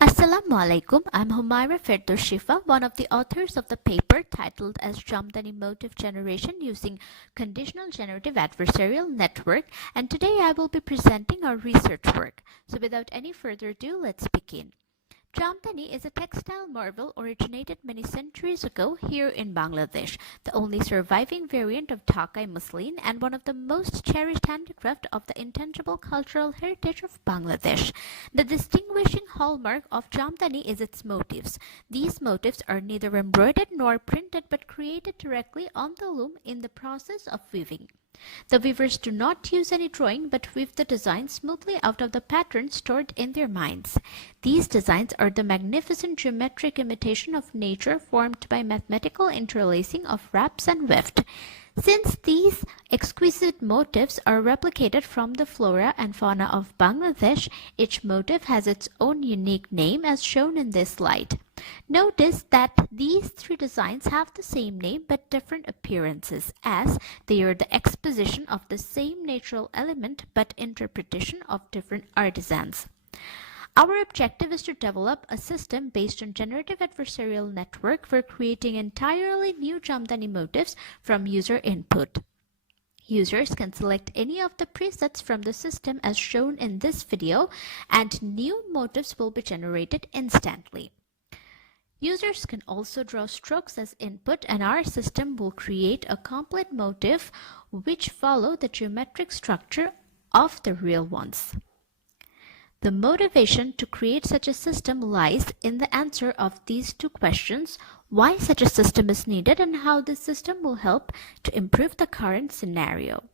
Assalamu alaikum. I'm Humaira Firdaus Shifa, one of the authors of the paper titled as Jamdani Motif Generation using Conditional Generative Adversarial Network, and today I will be presenting our research work. So without any further ado, let's begin. Jamdani is a textile marvel originated many centuries ago here in Bangladesh, the only surviving variant of Dhakai muslin and one of the most cherished handicraft of the intangible cultural heritage of Bangladesh. The distinguishing hallmark of Jamdani is its motifs. These motifs are neither embroidered nor printed but created directly on the loom in the process of weaving. The weavers do not use any drawing but weave the design smoothly out of the pattern stored in their minds. These designs are the magnificent geometric imitation of nature formed by mathematical interlacing of wraps and weft. Since these exquisite motifs are replicated from the flora and fauna of Bangladesh, each motif has its own unique name as shown in this slide. Notice that these three designs have the same name but different appearances, as they are the exposition of the same natural element but interpretation of different artisans. Our objective is to develop a system based on generative adversarial network for creating entirely new Jamdani motifs from user input. Users can select any of the presets from the system as shown in this video, and new motifs will be generated instantly. Users can also draw strokes as input, and our system will create a complete motif which follow the geometric structure of the real ones. The motivation to create such a system lies in the answer of these two questions: why such a system is needed and how this system will help to improve the current scenario.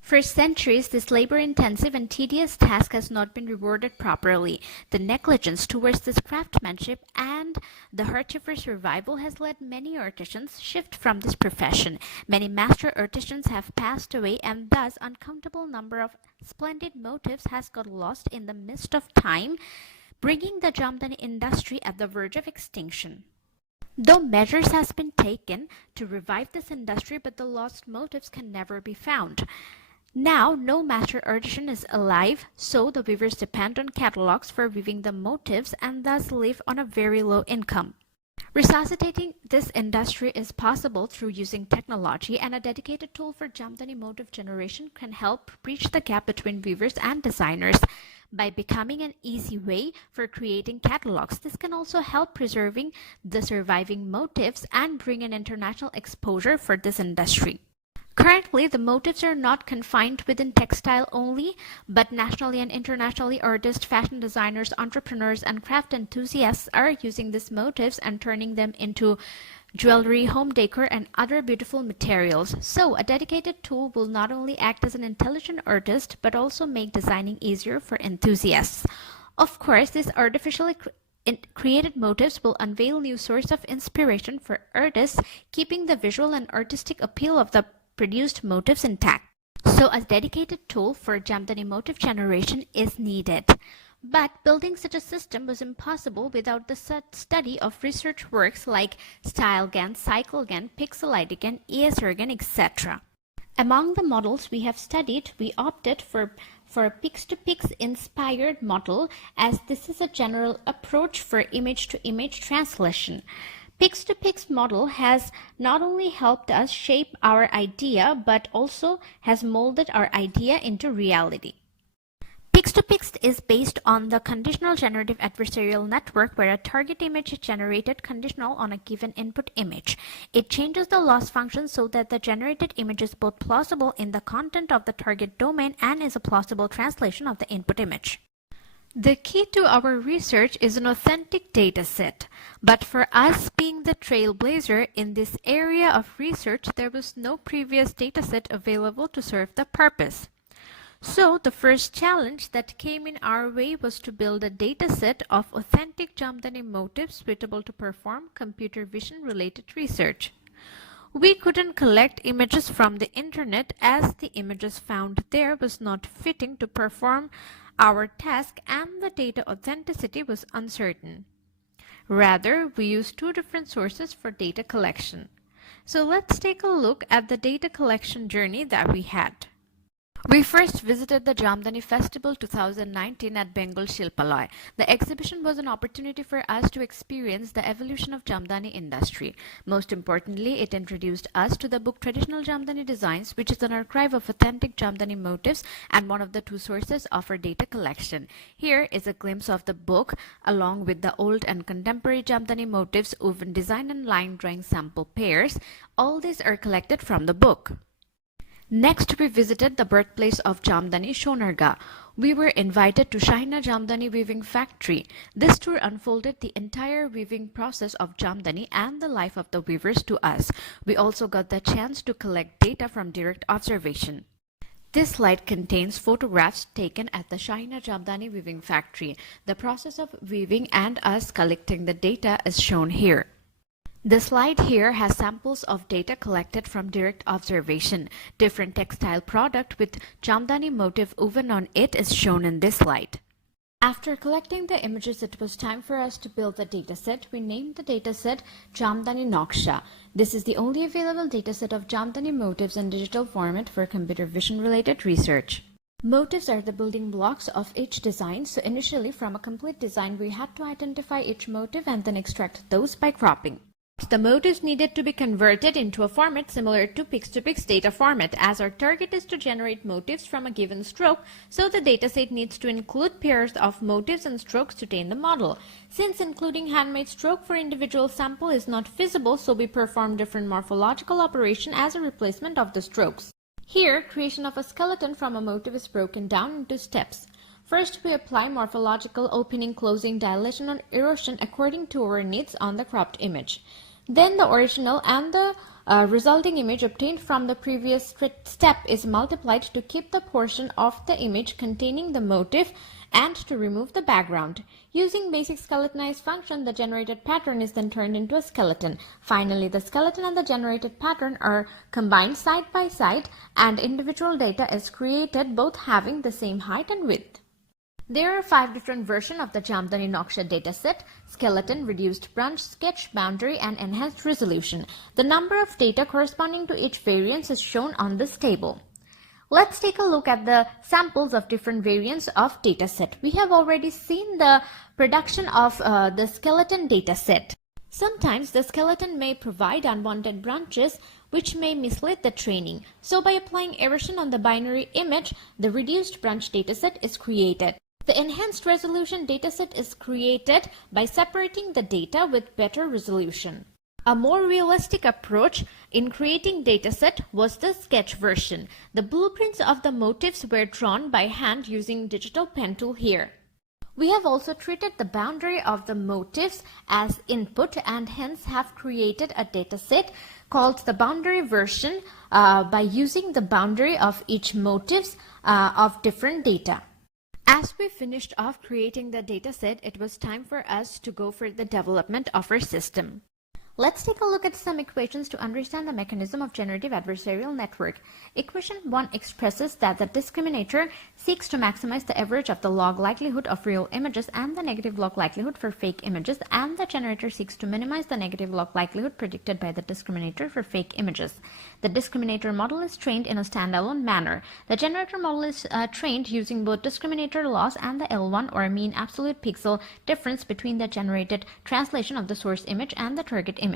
For centuries, this labor-intensive and tedious task has not been rewarded properly. The negligence towards this craftsmanship and the hardship for survival has led many artisans shift from this profession. Many master artisans have passed away, and thus uncountable number of splendid motifs has got lost in the mist of time, bringing the Jamdani industry at the verge of extinction. Though measures has been taken to revive this industry, but the lost motifs can never be found. Now, no master artisan is alive, so the weavers depend on catalogs for weaving the motifs and thus live on a very low income. Resuscitating this industry is possible through using technology, and a dedicated tool for Jamdani motif generation can help bridge the gap between weavers and designers by becoming an easy way for creating catalogs. This can also help preserving the surviving motifs and bring an international exposure for this industry. Currently, the motifs are not confined within textile only, but nationally and internationally artists, fashion designers, entrepreneurs, and craft enthusiasts are using these motifs and turning them into jewelry, home decor, and other beautiful materials. So, a dedicated tool will not only act as an intelligent artist, but also make designing easier for enthusiasts. Of course, these artificially created motifs will unveil new sources of inspiration for artists, keeping the visual and artistic appeal of the produced motifs intact. So a dedicated tool for Jamdani motif generation is needed. But building such a system was impossible without the study of research works like StyleGAN, CycleGAN, PixelIDGAN, ESRGAN, etc. Among the models we have studied, we opted for a Pix-to-Pix inspired model, as this is a general approach for image-to-image translation. Pix-to-Pix model has not only helped us shape our idea, but also has molded our idea into reality. Pix-to-Pix is based on the Conditional Generative Adversarial Network, where a target image is generated conditional on a given input image. It changes the loss function so that the generated image is both plausible in the content of the target domain and is a plausible translation of the input image. The key to our research is an authentic data set, but for us being the trailblazer in this area of research, there was no previous data set available to serve the purpose. So the first challenge that came in our way was to build a data set of authentic Jamdani motifs suitable to perform computer vision related research. We couldn't collect images from the internet, as the images found there was not fitting to perform our task and the data authenticity was uncertain. Rather, we used two different sources for data collection. So let's take a look at the data collection journey that we had. We first visited the Jamdani Festival 2019 at Bengal Shilpalaya. The exhibition was an opportunity for us to experience the evolution of Jamdani industry. Most importantly, it introduced us to the book Traditional Jamdani Designs, which is an archive of authentic Jamdani motifs and one of the two sources of our data collection. Here is a glimpse of the book along with the old and contemporary Jamdani motifs, woven design and line drawing sample pairs. All these are collected from the book. Next, we visited the birthplace of Jamdani, Sonargaon. We were invited to Shahina Jamdani Weaving Factory. This tour unfolded the entire weaving process of Jamdani and the life of the weavers to us. We also got the chance to collect data from direct observation. This slide contains photographs taken at the Shahina Jamdani Weaving Factory. The process of weaving and us collecting the data is shown here. The slide here has samples of data collected from direct observation. Different textile product with Jamdani motif woven on it is shown in this slide. After collecting the images, it was time for us to build the dataset. We named the dataset Jamdani Noksha. This is the only available dataset of Jamdani motifs in digital format for computer vision related research. Motifs are the building blocks of each design, so initially from a complete design we had to identify each motif and then extract those by cropping. The motifs needed to be converted into a format similar to Pix2Pix data format, as our target is to generate motifs from a given stroke, so the dataset needs to include pairs of motifs and strokes to train the model. Since including handmade stroke for individual sample is not feasible, so we perform different morphological operation as a replacement of the strokes. Here, creation of a skeleton from a motif is broken down into steps. First, we apply morphological opening, closing, dilation, or erosion according to our needs on the cropped image. Then the original and the resulting image obtained from the previous step is multiplied to keep the portion of the image containing the motif and to remove the background. Using basic skeletonized function, the generated pattern is then turned into a skeleton. Finally, the skeleton and the generated pattern are combined side by side and individual data is created, both having the same height and width. There are 5 different versions of the Jamdani Noksha dataset: skeleton, reduced branch, sketch, boundary, and enhanced resolution. The number of data corresponding to each variance is shown on this table. Let's take a look at the samples of different variants of dataset. We have already seen the production of the skeleton dataset. Sometimes the skeleton may provide unwanted branches which may mislead the training. So by applying erosion on the binary image, the reduced branch dataset is created. The enhanced resolution dataset is created by separating the data with better resolution. A more realistic approach in creating dataset was the sketch version. The blueprints of the motifs were drawn by hand using digital pen tool here. We have also treated the boundary of the motifs as input and hence have created a dataset called the boundary version by using the boundary of each motifs of different data. As we finished off creating the dataset, it was time for us to go for the development of our system. Let's take a look at some equations to understand the mechanism of generative adversarial network. Equation 1 expresses that the discriminator seeks to maximize the average of the log likelihood of real images and the negative log likelihood for fake images, and the generator seeks to minimize the negative log likelihood predicted by the discriminator for fake images. The discriminator model is trained in a standalone manner. The generator model is trained using both discriminator loss and the L1 or mean absolute pixel difference between the generated translation of the source image and the target image.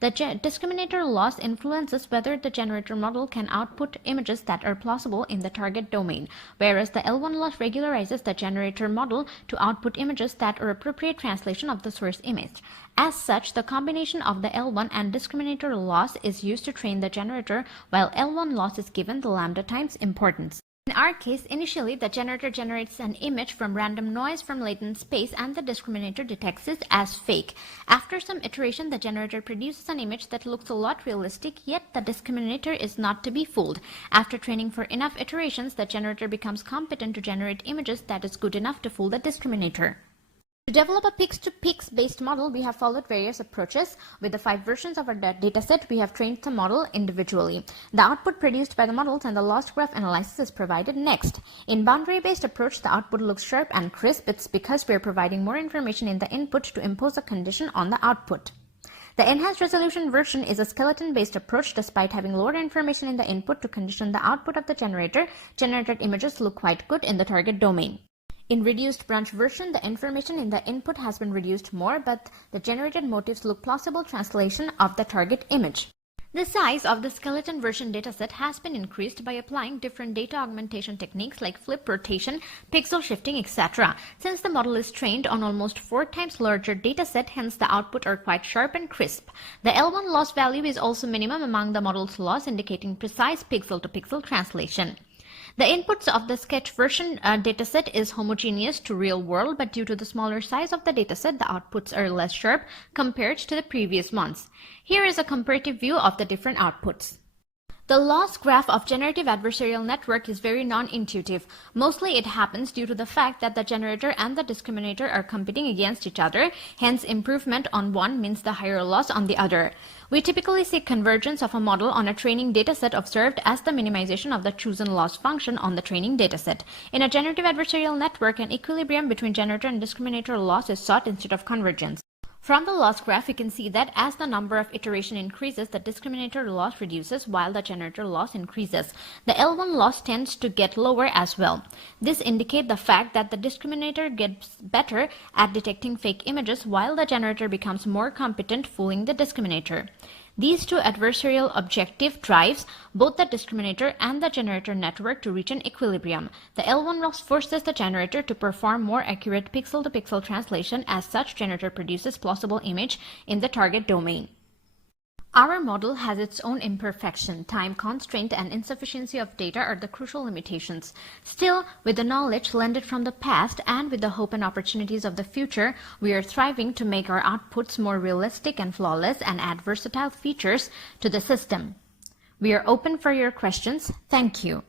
The discriminator loss influences whether the generator model can output images that are plausible in the target domain, whereas the L1 loss regularizes the generator model to output images that are appropriate translation of the source image. As such, the combination of the L1 and discriminator loss is used to train the generator, while L1 loss is given the lambda times importance. In our case, initially the generator generates an image from random noise from latent space and the discriminator detects it as fake. After some iteration, the generator produces an image that looks a lot realistic, yet the discriminator is not to be fooled. After training for enough iterations, the generator becomes competent to generate images that is good enough to fool the discriminator. To develop a Pix2Pix based model, we have followed various approaches. With the 5 versions of our dataset, we have trained the model individually. The output produced by the models and the lost graph analysis is provided next. In boundary-based approach, the output looks sharp and crisp. It's because we are providing more information in the input to impose a condition on the output. The enhanced resolution version is a skeleton-based approach. Despite having lower information in the input to condition the output of the generator, generated images look quite good in the target domain. In reduced branch version, the information in the input has been reduced more, but the generated motifs look plausible translation of the target image. The size of the skeleton version dataset has been increased by applying different data augmentation techniques like flip rotation, pixel shifting, etc. Since the model is trained on almost 4 times larger dataset, hence the output are quite sharp and crisp. The L1 loss value is also minimum among the model's loss, indicating precise pixel-to-pixel translation. The inputs of the sketch version dataset is homogeneous to real world, but due to the smaller size of the dataset, the outputs are less sharp compared to the previous ones. Here is a comparative view of the different outputs. The loss graph of generative adversarial network is very non-intuitive. Mostly it happens due to the fact that the generator and the discriminator are competing against each other, hence improvement on one means the higher loss on the other. We typically see convergence of a model on a training dataset observed as the minimization of the chosen loss function on the training dataset. In a generative adversarial network, an equilibrium between generator and discriminator loss is sought instead of convergence. From the loss graph, you can see that as the number of iteration increases, the discriminator loss reduces while the generator loss increases. The L1 loss tends to get lower as well. This indicates the fact that the discriminator gets better at detecting fake images while the generator becomes more competent fooling the discriminator. These two adversarial objective drives both the discriminator and the generator network to reach an equilibrium. The L1 loss forces the generator to perform more accurate pixel-to-pixel translation. As such, generator produces plausible image in the target domain. Our model has its own imperfection. Time constraint and insufficiency of data are the crucial limitations. Still, with the knowledge lended from the past and with the hope and opportunities of the future, we are thriving to make our outputs more realistic and flawless and add versatile features to the system. We are open for your questions. Thank you.